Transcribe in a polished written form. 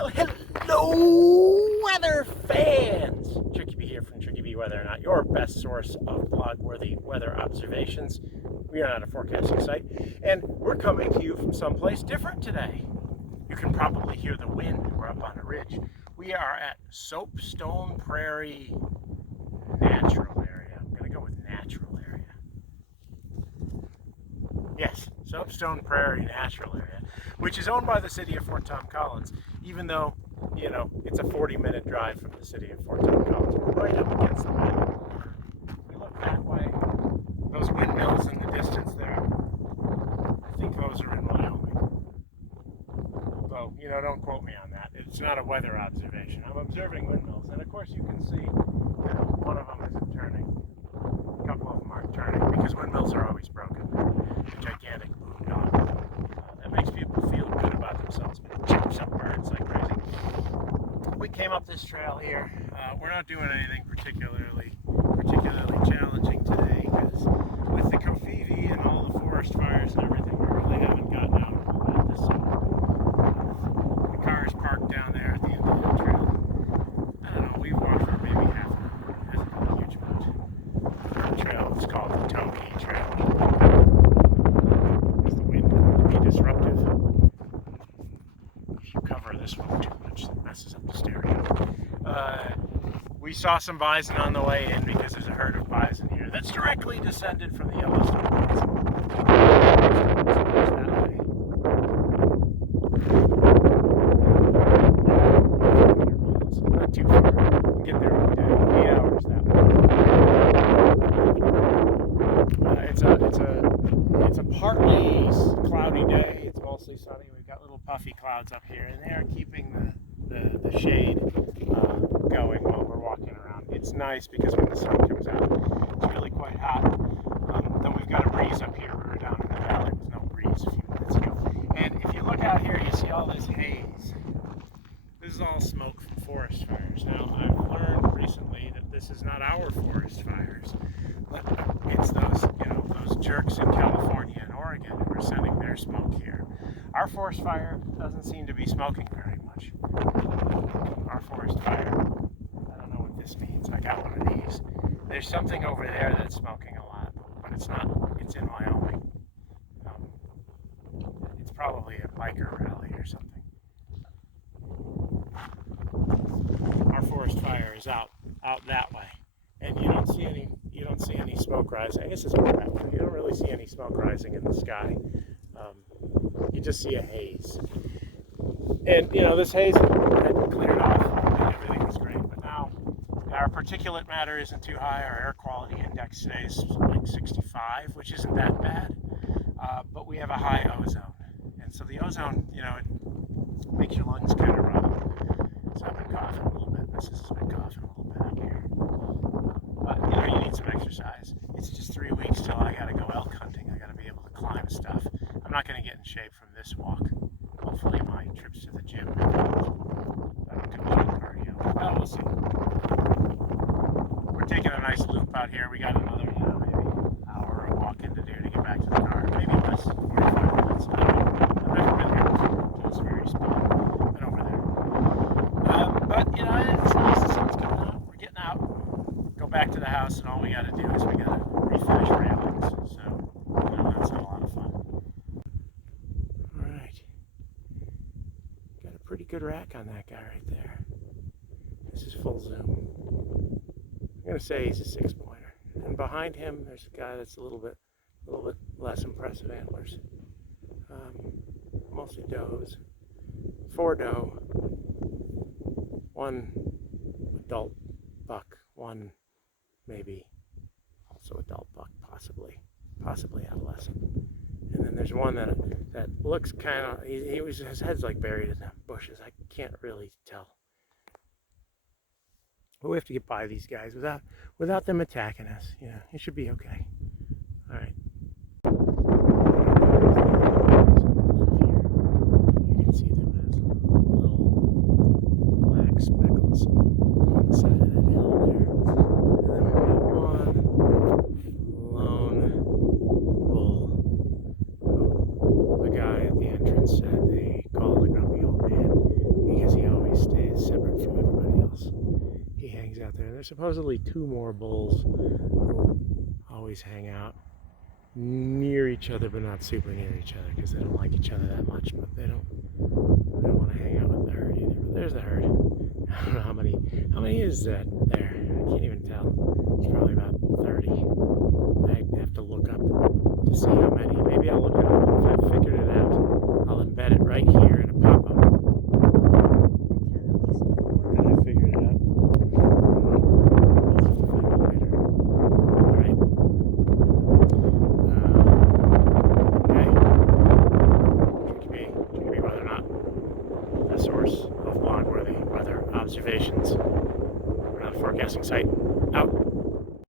Well, hello, weather fans! CherkyB here from CherkyB Weather, not your best source of blog-worthy weather observations. We are not a forecasting site, and we're coming to you from someplace different today. You can probably hear the wind. We're up on a ridge. We are at Soapstone Prairie Natural area. I'm going to go with natural area. Yes, Soapstone Prairie Natural area, which is owned by the city of Fort Tom Collins, even though, you know, it's a 40-minute drive from the city of Fort Tom Collins. We're right up against the mountain. We look that way. Those windmills in the distance there, I think those are in Wyoming. Although, you know, don't quote me on that. It's not a weather observation. I'm observing windmills, and of course you can see, you know, one of them isn't turning. A couple of them aren't turning because windmills are always broken. A gigantic boondoggle. That makes people feel good about themselves, but it chops up birds like crazy. We came up this trail here. We're not doing anything particularly challenging today because with the Kofivi and all the forest fires and everything, we really haven't gotten out a whole lot this summer. The car is parked down there at the end of the trail. I don't know, we've walked for maybe half an hour. It hasn't been a huge amount. The trail is called the Toki Trail. Is the wind going to be disruptive? If you cover this one too much, it messes up the stereo. We saw some bison on the way in because there's a herd of bison here that's directly descended from the Yellowstone bison. Not too far. We'll get there in a day. 8 hours that way. It's a partly cloudy day. It's mostly sunny. We've got little puffy clouds up here, and they are keeping the shade going while we're walking around. It's nice because when the sun comes out, it's really quite hot. Then we've got a breeze up here. We were down in the valley with no breeze a few minutes ago. And if you look out here, you see all this haze. This is all smoke from forest fires. Now, I've learned recently that this is not our forest fires. It's those, you know, those jerks in California and Oregon who are sending their smoke here. Our forest fire doesn't seem to be smoking very much. Our forest fire, I don't know what this means. I got one of these. There's something over there that's smoking a lot, but it's not. It's in Wyoming. It's probably a biker rally or something. Our forest fire is out that way, and you don't see any smoke rising. I guess it's over that way. You don't really see any smoke rising in the sky. You just see a haze. And you know, this haze had been cleared off and everything was great, but now our particulate matter isn't too high. Our air quality index today is like 65, which isn't that bad, but we have a high ozone, and so the ozone, you know, it makes your lungs kind of run. So I've been coughing a little bit. Mrs. has been coughing a little bit up here, but you know, you need some exercise. It's just 3 weeks till I gotta go elk hunting. I gotta be able to climb stuff. I'm not gonna get in shape from this walk. Hopefully my trips to the gym that'll control cardio. Well, we'll see. We're taking a nice loop out here. We got another, you know, maybe hour of walking to do to get back to the car. Maybe less, 45 minutes. I don't know. I've never been here before. It's very small. Been over there. But, you know, it's nice. The sun's coming out. We're getting out. Go back to the house, and all we got to do is we got to refinish railings. So, you know, that's not a lot of fun. Pretty good rack on that guy right there. This is full zoom. I'm gonna say he's a 6-pointer. And behind him, there's a guy that's a little bit less impressive antlers. Mostly does. 4 doe, 1 adult buck, 1 maybe also adult buck, possibly adolescent. And then there's one that looks kind of, his head's like buried in the bushes. I can't really tell. But we have to get by these guys without them attacking us. You know, it should be okay. All right. You can see them as little black speckles on the side of that hill there. And then we've got one lone bull. The guy at the entrance said they call the grumpy old man because he always There's supposedly 2 more bulls who always hang out near each other, but not super near each other because they don't like each other that much. But they don't want to hang out with the herd either. But there's the herd. I don't know how many is that there? I can't even tell. It's probably about 30. I have to look up to see how many. Maybe I'll look it up. If I've figured it out, I'll embed it right here